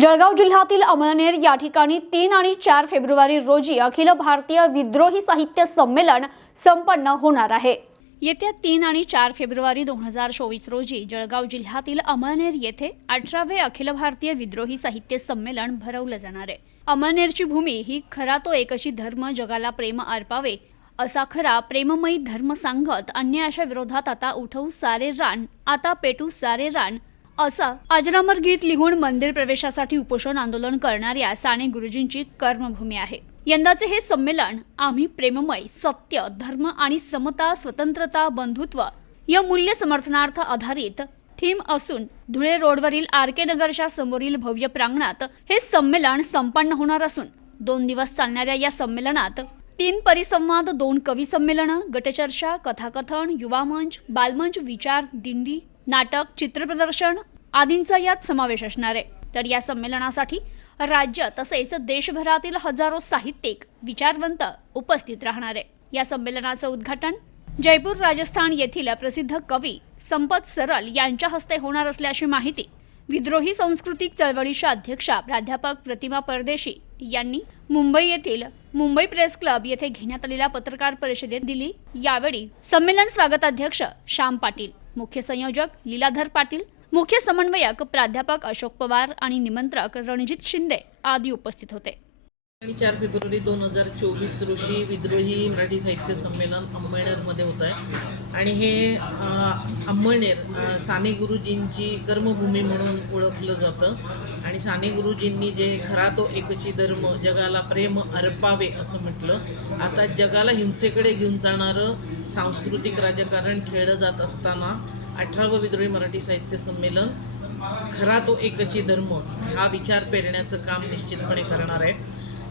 जळगाव जिल्ह्यातील अमळनेर या ठिकाणी तीन आणि चार फेब्रुवारी रोजी अखिल भारतीय विद्रोही साहित्य संमेलन संपन्न होणार आहे. येत्या तीन आणि चार फेब्रुवारी दोन हजार चोवीस रोजी जळगाव जिल्ह्यातील अमळनेर येथे अठरावे अखिल भारतीय विद्रोही साहित्य संमेलन भरवलं जाणार आहे. अमळनेरची भूमी ही खरा तो एकशी धर्म जगाला प्रेम अर्पावे असा खरा प्रेममयी धर्म सांगत अन्यायाच्या विरोधात आता उठवू सारे रान आता पेटू सारे रान असं अजरामर गीत लिहून मंदिर प्रवेशासाठी उपोषण आंदोलन करणाऱ्या साने गुरुजींची कर्मभूमी आहे. यंदाचे हे संमेलन आम्ही प्रेममय सत्य धर्म आणि समता स्वतंत्रता बंधुत्व या मूल्य समर्थनार्थ आधारित थीम असून धुळे रोडवरील आर के नगरच्या समोरील भव्य प्रांगणात हे संमेलन संपन्न होणार असून दोन दिवस चालणाऱ्या या संमेलनात तीन परिसंवाद दोन कवी संमेलनं गटचर्चा कथाकथन युवा मंच बालमंच विचार दिंडी नाटक चित्रप्रदर्शन आदींचा यात समावेश असणार आहे. तर या संमेलनासाठी राज्य तसेच देशभरातील हजारो साहित्यिक विचारवंत उपस्थित राहणार आहे. या संमेलनाचं उद्घाटन जयपूर राजस्थान येथील प्रसिद्ध कवी संपत सरल यांच्या हस्ते होणार असल्याची माहिती विद्रोही सांस्कृतिक चळवळीच्या अध्यक्षा प्राध्यापक प्रतिमा परदेशी यांनी मुंबई येथील मुंबई प्रेस क्लब येथे घेण्यात आलेल्या पत्रकार परिषदेत दिली. यावेळी संमेलन स्वागताध्यक्ष श्याम पाटील मुख्य संयोजक लीलाधर पाटील मुख्य समन्वयक प्राध्यापक अशोक पवार आणि निमंत्रक रणजित शिंदे आदी उपस्थित होते. आणि चार फेब्रुवारी दोन हजार चोवीस रोजी विद्रोही मराठी साहित्य संमेलन अंमळनेरमध्ये होत आहे. आणि हे अंबळनेर अंमळनेर साने गुरुजींची कर्मभूमी म्हणून ओळखलं जातं. आणि साने गुरुजींनी जे खरा तो एकची धर्म जगाला प्रेम अर्पावे असं म्हटलं. आता जगाला हिंसेकडे घेऊन जाणारं सांस्कृतिक राजकारण खेळलं जात असताना अठरावं विद्रोही मराठी साहित्य संमेलन खरा तो एकची धर्म हा विचार पेरण्याचं काम निश्चितपणे करणार आहे.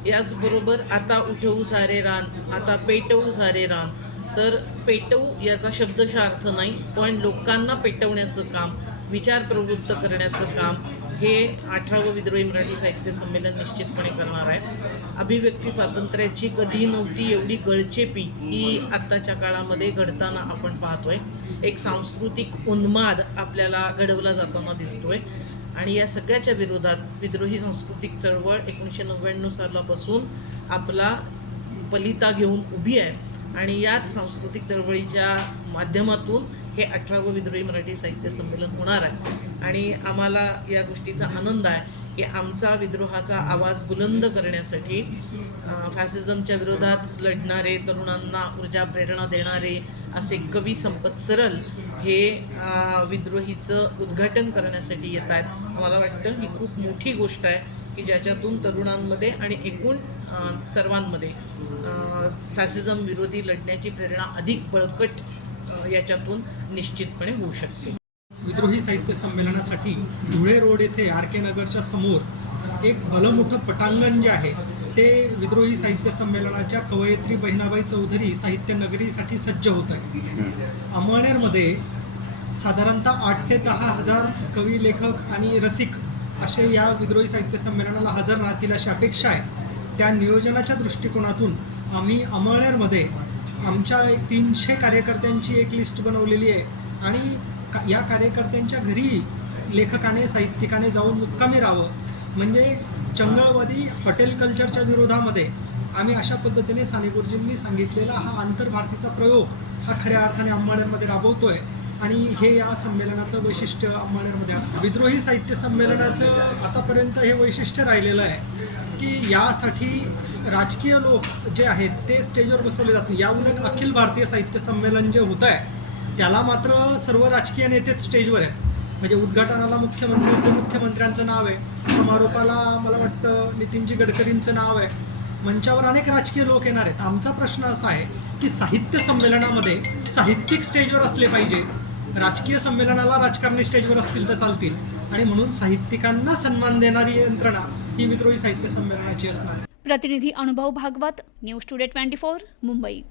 याचबरोबर आता उठवू सारे रान आता पेटवू सारे रान. तर पेटवू याचा शब्दशः अर्थ नाही पण लोकांना पेटवण्याचं काम विचार प्रवृत्त करण्याचं काम हे अठरावं विद्रोही मराठी साहित्य संमेलन निश्चितपणे करणार आहे. अभिव्यक्ती स्वातंत्र्याची कधी नव्हती एवढी गळचेपी ही आत्ताच्या काळामध्ये घडताना आपण पाहतोय. एक सांस्कृतिक उन्माद आपल्याला घडवला जाताना दिसतोय. आणि या सगळ्याच्या विरोधात विद्रोही सांस्कृतिक चळवळ एकोणीसशे नव्याण्णव सालापासून आपला पलिता घेऊन उभी आहे. आणि याच सांस्कृतिक चळवळीच्या माध्यमातून हे अठरावं विद्रोही मराठी साहित्य संमेलन होणार आहे. आणि आम्हाला या गोष्टीचा आनंद आहे. की आमचा विद्रोहाचा आवाज बुलंद करण्यासाठी फॅसिझमच्या विरोधात लढणारे तरुणांना ऊर्जा प्रेरणा देणारे असे कवी संपत सरल हे विद्रोहीचं उद्घाटन करण्यासाठी येत आहेत. मला वाटतं ही खूप मोठी गोष्ट आहे की ज्याच्यातून तरुणांमध्ये आणि एकूण सर्वांमध्ये फॅसिझम विरोधी लढण्याची प्रेरणा अधिक बळकट याच्यातून निश्चितपणे होऊ शकते. विद्रोही साहित्य संमेलनासाठी धुळे रोड येथे आर के नगरच्या समोर एक भलं मोठं पटांगण जे आहे ते विद्रोही साहित्य संमेलनाच्या कवयित्री बहिणाबाई चौधरी साहित्य नगरीसाठी सज्ज होत आहे. अमळनेरमध्ये साधारणतः आठ ते दहा हजार कवी लेखक आणि रसिक असे या विद्रोही साहित्य संमेलनाला हजर राहतील अशी अपेक्षा आहे. त्या नियोजनाच्या दृष्टिकोनातून आम्ही अमळनेरमध्ये आमच्या तीनशे कार्यकर्त्यांची एक लिस्ट बनवलेली आहे आणि या कार्यकर्त्यांच्या घरी लेखकाने साहित्यिकाने जाऊन मुक्कामी राहावं. म्हणजे चंगळवादी हॉटेल कल्चरच्या विरोधामध्ये आम्ही अशा पद्धतीने साने गुरुजींनी सांगितलेला हा आंतरभारतीचा प्रयोग हा खऱ्या अर्थाने अंबानेरमध्ये राबवतोय. आणि हे या संमेलनाचं वैशिष्ट्य अंबानेरमध्ये असतं. विद्रोही साहित्य संमेलनाचं आतापर्यंत हे वैशिष्ट्य राहिलेलं आहे की यासाठी राजकीय लोक जे आहेत ते स्टेजवर बसवले जात नाही. याउलट अखिल भारतीय साहित्य संमेलन जे होत आहे त्याला मात्र सर्व राजकीय नेतेच स्टेजवर आहेत. म्हणजे उद्घाटनाला मुख्यमंत्री उपमुख्यमंत्र्यांचं नाव आहे. समारोपाला मला वाटतं नितीनजी गडकरींचं नाव आहे. मंचावर अनेक राजकीय लोक येणार आहेत. आमचा प्रश्न असा आहे की साहित्य संमेलनामध्ये साहित्यिक स्टेजवर असले पाहिजे. राजकीय संमेलनाला राजकारणी स्टेजवर असतील तर चालतील. आणि म्हणून साहित्यिकांना सन्मान देणारी यंत्रणा ही विद्रोही साहित्य संमेलनाची असणार प्रतिनिधी Anubhav Bhagwat news today twenty four Mumbai.